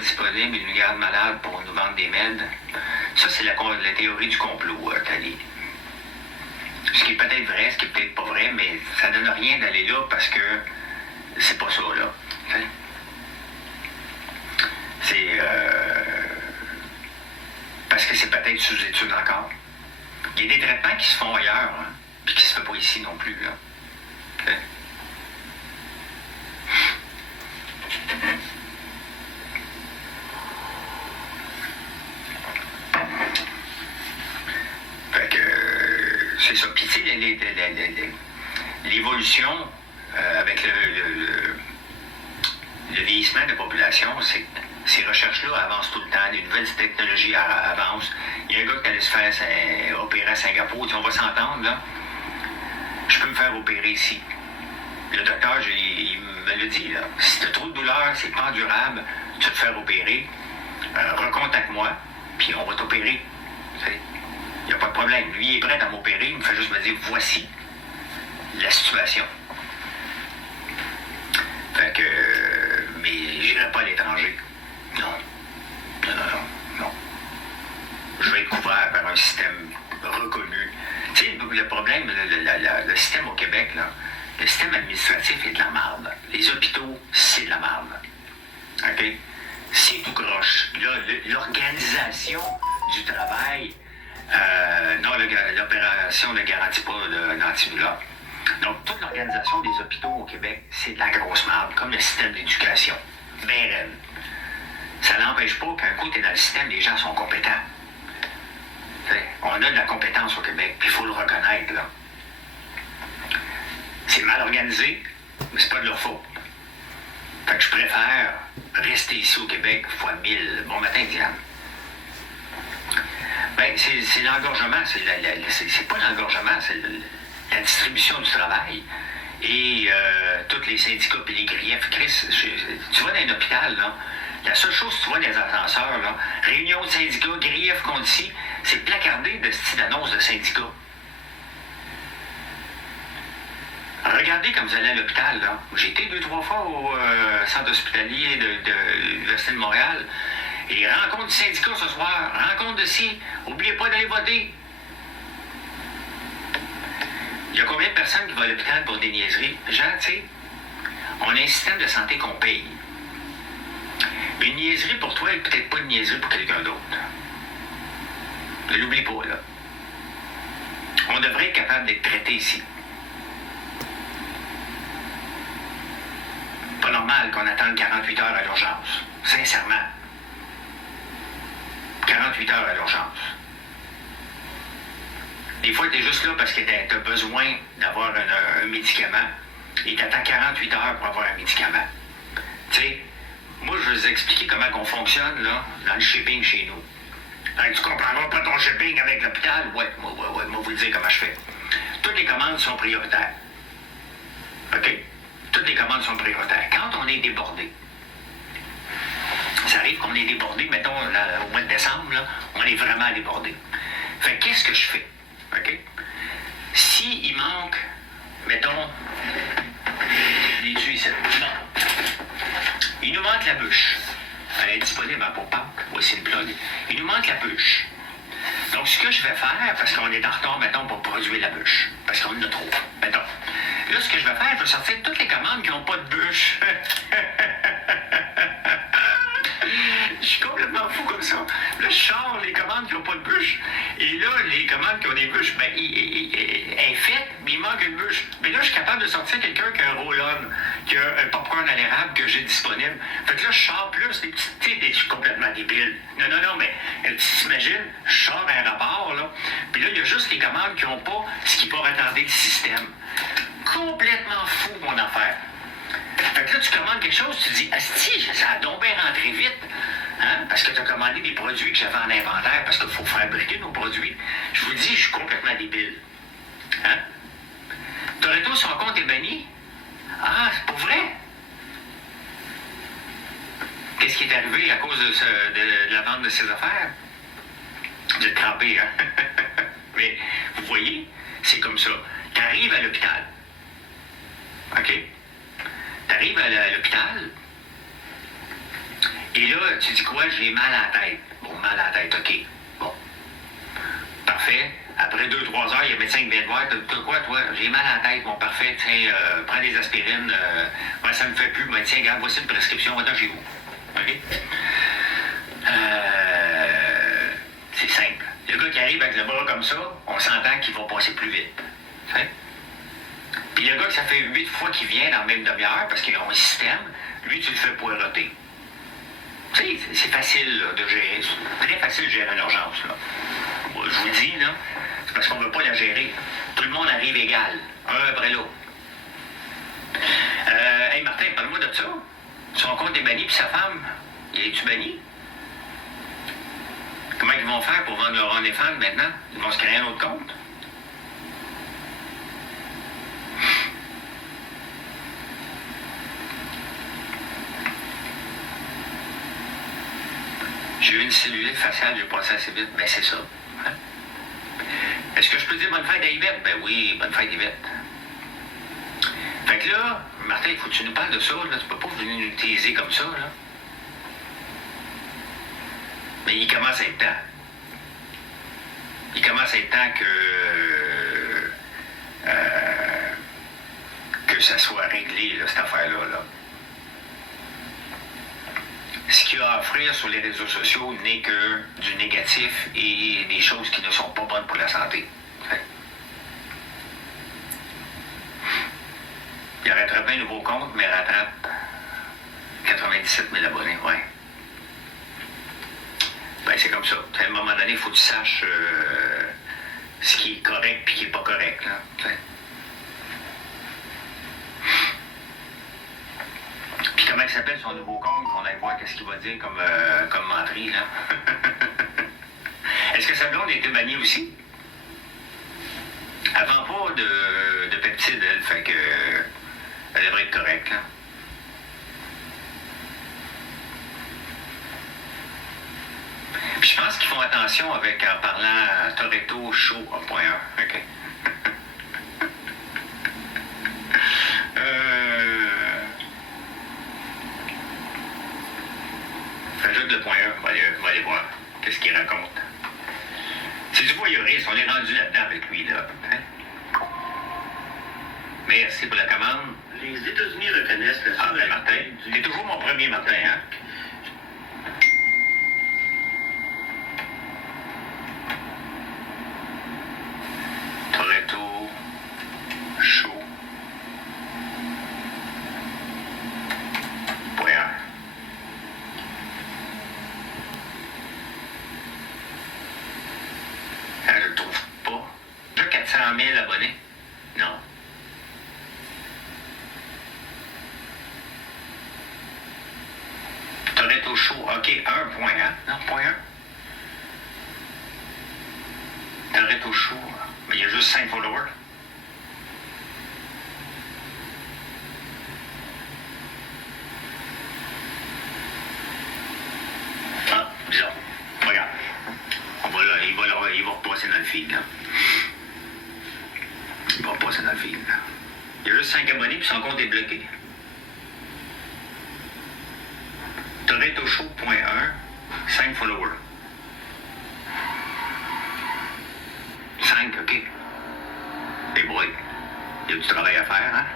disponible, ils nous gardent malades pour nous vendre des meds. Ça, c'est la théorie du complot, Thalie. Ce qui est peut-être vrai, ce qui est peut-être pas vrai, mais ça donne rien d'aller là parce que c'est pas ça, là. C'est... parce que c'est peut-être sous étude encore. Il y a des traitements qui se font ailleurs, hein, puis qui se font pas ici non plus, là. T'sais. Fait que c'est ça. Puis tu sais, l'évolution avec le vieillissement de la population, ces recherches-là avancent tout le temps, les nouvelles technologies avancent. Il y a un gars qui allait se faire opérer à Singapour, on va s'entendre, là. Je peux me faire opérer ici. Le docteur, il me l'a dit, là. Si tu as trop de douleur, c'est pas endurable, tu vas te faire opérer, recontacte-moi, puis on va t'opérer. Il n'y a pas de problème. Lui, il est prêt à m'opérer, il me fait juste me dire, voici la situation. Fait que, mais j'irai pas à l'étranger. Non. Non. Je vais être couvert par un système reconnu. Tu sais, le problème, le système au Québec, là, le système administratif est de la merde. Les hôpitaux, c'est de la merde. OK? C'est tout croche. L'organisation du travail, non, l'opération ne garantit pas l'antidouleur. Donc, toute l'organisation des hôpitaux au Québec, c'est de la grosse merde, comme le système d'éducation. Ben raide. Ça n'empêche pas qu'un coup, tu es dans le système, les gens sont compétents. T'sais, on a de la compétence au Québec, puis il faut le reconnaître, là. C'est mal organisé, mais c'est pas de leur faute. Fait que je préfère rester ici au Québec fois 1000. Bon matin, Diane. Ben, c'est l'engorgement, c'est pas l'engorgement, c'est la distribution du travail. Et tous les syndicats et les griefs. Chris, tu vas dans un hôpital, là, la seule chose que tu vois dans les ascenseurs, là, réunion de syndicats, griefs qu'on dit ici, c'est placardé de style d'annonce de syndicats. Regardez comme vous allez à l'hôpital, là. J'ai été 2-3 fois au centre hospitalier de l'Université de Montréal. Et rencontre du syndicat ce soir, rencontre de ci, n'oubliez pas d'aller voter. Il y a combien de personnes qui vont à l'hôpital pour des niaiseries? Genre, tu sais, on a un système de santé qu'on paye. Une niaiserie pour toi est peut-être pas une niaiserie pour quelqu'un d'autre. Ne l'oublie pas, là. On devrait être capable d'être traité ici. Pas normal qu'on attende 48 heures à l'urgence. Sincèrement. 48 heures à l'urgence. Des fois, tu es juste là parce que tu as besoin d'avoir un médicament et tu attends 48 heures pour avoir un médicament. Tu sais, moi, je vais vous expliquer comment on fonctionne là, dans le shipping chez nous. Tu comprendras pas ton shipping avec l'hôpital? Ouais, moi, vous le dire comment je fais. Toutes les commandes sont prioritaires. OK? Toutes les commandes sont prioritaires. Quand on est débordé, ça arrive qu'on est débordé, mettons, au mois de décembre, là, on est vraiment débordé. Fait qu'est-ce que je fais? OK? S'il manque, mettons, les tuyaux ici. Non. Il nous manque la bûche. Elle est disponible pour Pâques. Voici le plug. Il nous manque la bûche. Donc, ce que je vais faire, parce qu'on est en retard, mettons, pour produire la bûche, parce qu'on en a trop, mettons. Là, ce que je vais faire, je vais sortir toutes les commandes qui n'ont pas de bûche. Je suis complètement fou comme ça. Là, je sors les commandes qui n'ont pas de bûche. Et là, les commandes qui ont des bûches, ben, elle est faite, mais il manque une bûche. Mais là, je suis capable de sortir quelqu'un qui a un roll-on, qui a un popcorn à l'érable que j'ai disponible. Fait que là, je sors plus des petites, tu sais, je suis complètement débile. Non, mais tu t'imagines, je sors un rapport, là. Puis là, il y a juste les commandes qui n'ont pas ce qui peut retarder le système. Complètement fou, mon affaire. Fait que là, tu commandes quelque chose, tu dis, asti, ça a donc bien rentré vite. Hein? Parce que tu as commandé des produits que j'avais en inventaire, parce qu'il faut fabriquer nos produits. Je vous dis, je suis complètement débile. Hein? Toretto, son compte est banni? Ah, c'est pas vrai? Qu'est-ce qui est arrivé à cause de la vente de ses affaires? Vous êtes crampé, hein? Mais, vous voyez, c'est comme ça. Tu arrives à l'hôpital. OK? Tu arrives à l'hôpital Et là, tu dis quoi? J'ai mal à la tête. Bon, mal à la tête, OK. Bon. Parfait. Après 2-3 heures, il y a un médecin qui vient te voir. T'as quoi, toi? J'ai mal à la tête. Bon, parfait. Tiens, prends des aspirines. Ouais, ça me fait plus. Mais tiens, regarde, voici une prescription. Va-t'en chez vous. OK? C'est simple. Le gars qui arrive avec le bras comme ça, on s'entend qu'il va passer plus vite. T'sais? Puis le gars que ça fait 8 fois qu'il vient dans la même demi-heure parce qu'ils ont un système, lui, tu le fais poireauter. Tu sais, c'est facile là, de gérer. C'est très facile de gérer une urgence. Là. Moi, je vous le dis, là, c'est parce qu'on ne veut pas la gérer. Tout le monde arrive égal, un après l'autre. Hey Martin, parle-moi de ça. Son compte est banni, puis sa femme, est-tu banni? Comment ils vont faire pour vendre leur OnlyFans maintenant? Ils vont se créer un autre compte? J'ai eu une cellulite faciale, j'ai passé assez vite. Ben, c'est ça. Hein? Est-ce que je peux dire bonne fête à Yvette? Ben oui, bonne fête Yvette. Fait que là, Martin, il faut que tu nous parles de ça. Là. Tu peux pas venir nous utiliser comme ça. Là. Mais il commence à être temps. Il commence à être temps que ça soit réglé, là, cette affaire-là. Là. Ce qu'il y a à offrir sur les réseaux sociaux n'est que du négatif et des choses qui ne sont pas bonnes pour la santé. Il a rattrapé un nouveau compte, mais rattrape 97 000 abonnés, ouais. Ben, c'est comme ça. À un moment donné, il faut que tu saches ce qui est correct et ce qui n'est pas correct. Là, puis comment il s'appelle son nouveau compte, qu'on aille voir qu'est-ce qu'il va dire comme menterie, là. Est-ce que sa blonde a été bannie aussi? Elle vend pas de peptides, elle, fait que elle devrait être correcte, là. Puis je pense qu'ils font attention avec en parlant Toretto Show 1.1, OK? Rajoute le point 1, on va aller voir qu'est-ce qu'il raconte. C'est du voyeurisme, on est rendu là-dedans avec lui, là. Hein? Merci pour la commande. Les États-Unis reconnaissent la souveraineté. Martin, t'es toujours mon premier Martin, hein? Toretto Show. Je le trouve pas. J'ai 400 000 abonnés. Non. Toretto Show. OK, 1.1. Non, point 1. Toretto Show. Mais il y a juste 5 followers. Ah, bizarre. Regarde. Il va repasser dans le feed, là. Il va repasser dans le feed, là. Il y a juste 5 abonnés, puis son compte est bloqué. Toretto Show.1, 5 followers. 5, OK. Hey boy, il y a du travail à faire, hein?